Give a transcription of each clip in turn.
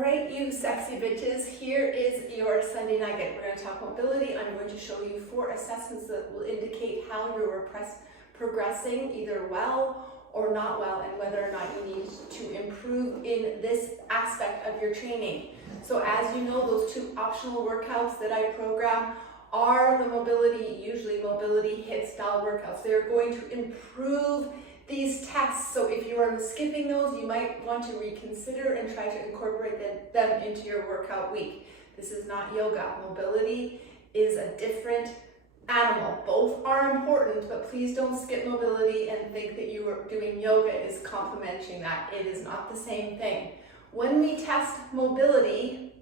All right, you sexy bitches, here is your Sunday nugget. We're going to talk mobility. I'm going to show you 4 assessments that will indicate how you're progressing either well or not well, and whether or not you need to improve in this aspect of your training. So as you know, those 2 optional workouts that I program are the mobility, usually mobility HIIT style workouts. They're going to improve these tests. So if you are skipping those, you might want to reconsider and try to incorporate them into your workout week. This is not yoga. Mobility is a different animal. Both are important, but please don't skip mobility and think that you are doing yoga is complementing that. It is not the same thing. When we test mobility,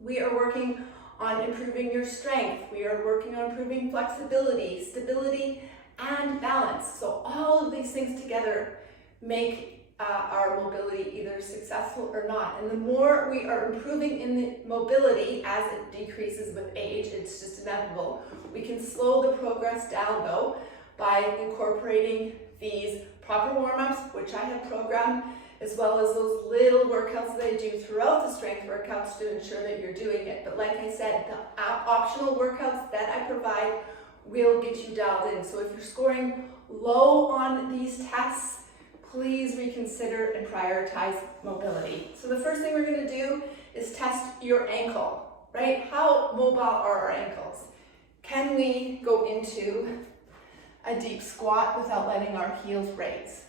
we are working on improving your strength. We are working on improving flexibility, stability, and balance. So all of these things together make our mobility either successful or not. And the more we are improving in the mobility as it decreases with age, it's just inevitable. We can slow the progress down though by incorporating these proper warm-ups, which I have programmed, as well as those little workouts that I do throughout the strength workouts to ensure that you're doing it. But like I said, the optional workouts that I provide will get you dialed in. So if you're scoring low on these tests, please reconsider and prioritize mobility. So the first thing we're going to do is test your ankle, right? How mobile are our ankles? Can we go into a deep squat without letting our heels raise?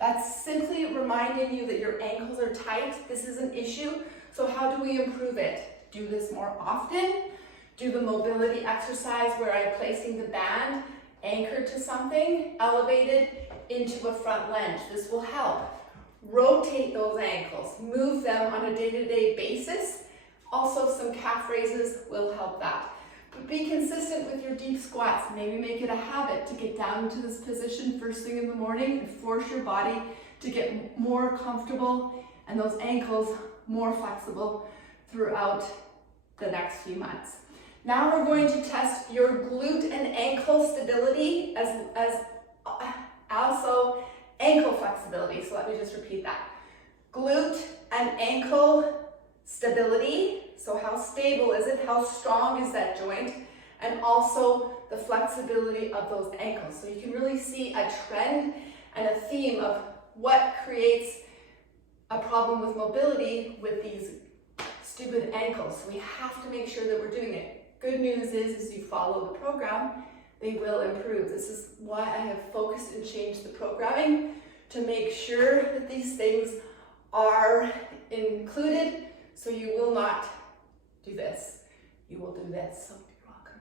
That's simply reminding you that your ankles are tight. This is an issue. So how do we improve it? Do this more often. Do the mobility exercise where I'm placing the band anchored to something, elevated into a front lunge. This will help. Rotate those ankles. Move them on a day-to-day basis. Also, some calf raises will help that. But be consistent with your deep squats. Maybe make it a habit to get down into this position first thing in the morning and force your body to get more comfortable and those ankles more flexible throughout the next few months. Now we're going to test your glute and ankle stability as also ankle flexibility. So let me just repeat that. Glute and ankle stability. So how stable is it? How strong is that joint? And also the flexibility of those ankles. So you can really see a trend and a theme of what creates a problem with mobility with these stupid ankles. So we have to make sure that we're doing it. Good news is, as you follow the program, they will improve. This is why I have focused and changed the programming to make sure that these things are included, so you will not do this. You will do this. So you're welcome.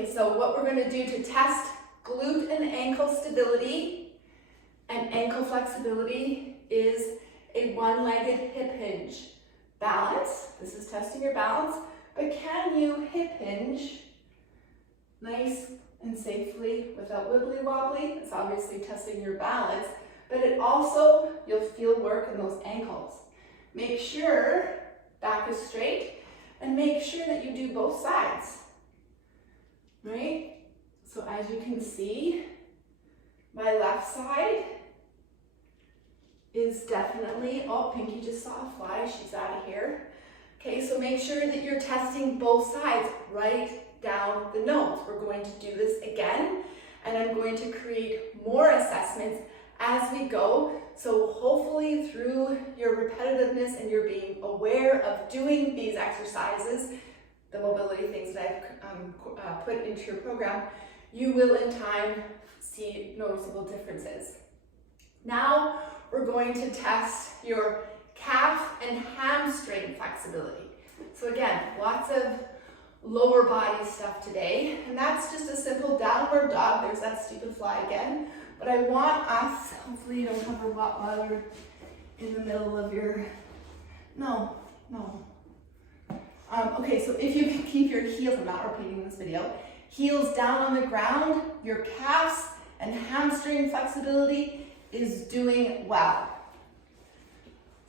Okay, so what we're going to do to test glute and ankle stability and ankle flexibility is a one-legged hip hinge. Balance. This is testing your balance. But can you hip hinge nice and safely without wibbly wobbly? It's obviously testing your balance, but it also, you'll feel work in those ankles. Make sure back is straight and make sure that you do both sides, right? So as you can see, my left side is definitely, oh, Pinky just saw a fly, she's out of here. Okay, so make sure that you're testing both sides. Write down the notes. We're going to do this again, and I'm going to create more assessments as we go. So hopefully through your repetitiveness and you're being aware of doing these exercises, the mobility things that I've put into your program, you will in time see noticeable differences. Now we're going to test your calf and hamstring flexibility. So again, lots of lower body stuff today, and that's just a simple downward dog. There's that stupid fly again. But I want us, hopefully you don't have a water in the middle of your, no. Okay, so if you can keep your heels, I'm not repeating this video, heels down on the ground, your calves and hamstring flexibility is doing well.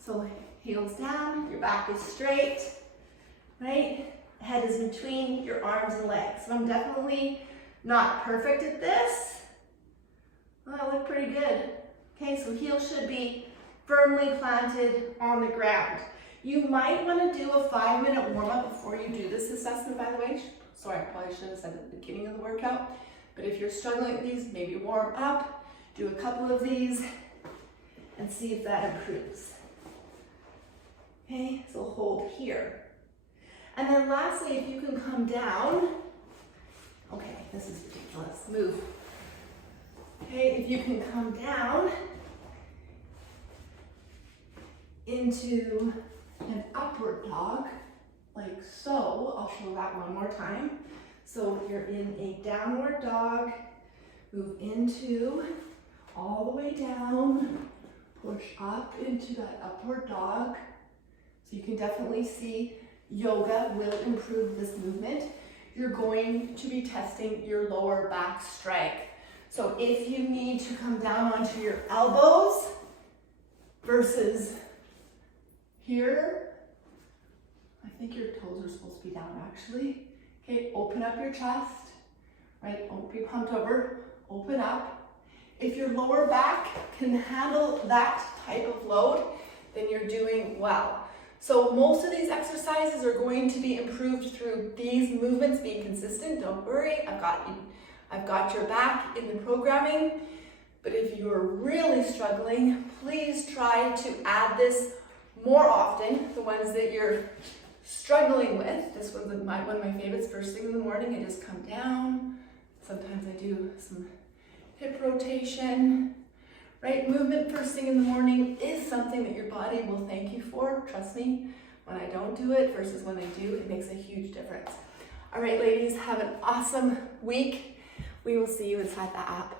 So heels down, your back is straight, right? Head is between your arms and legs. So I'm definitely not perfect at this. Well, I look pretty good. Okay, so heels should be firmly planted on the ground. You might want to do a 5-minute warm-up before you do this assessment, by the way. Sorry, I probably should have said at the beginning of the workout. But if you're struggling with these, maybe warm up, do a couple of these, and see if that improves. Okay, so hold here. And then lastly, if you can come down, okay, this is ridiculous, move. Okay, if you can come down into an upward dog, like so. I'll show that one more time. So you're in a downward dog, move into, all the way down, push up into that upward dog. So you can definitely see yoga will improve this movement. You're going to be testing your lower back strength. So if you need to come down onto your elbows versus here, I think your toes are supposed to be down actually. Okay, open up your chest, right? Don't be pumped over, open up. If your lower back can handle that type of load, then you're doing well. So most of these exercises are going to be improved through these movements being consistent. Don't worry, I've got your back in the programming. But if you're really struggling, please try to add this more often, the ones that you're struggling with. This one's one of my favorites. First thing in the morning, I just come down. Sometimes I do some hip rotation, right? Movement first thing in the morning is something that your body will thank you for. Trust me, when I don't do it versus when I do, it makes a huge difference. All right, ladies, have an awesome week. We will see you inside the app.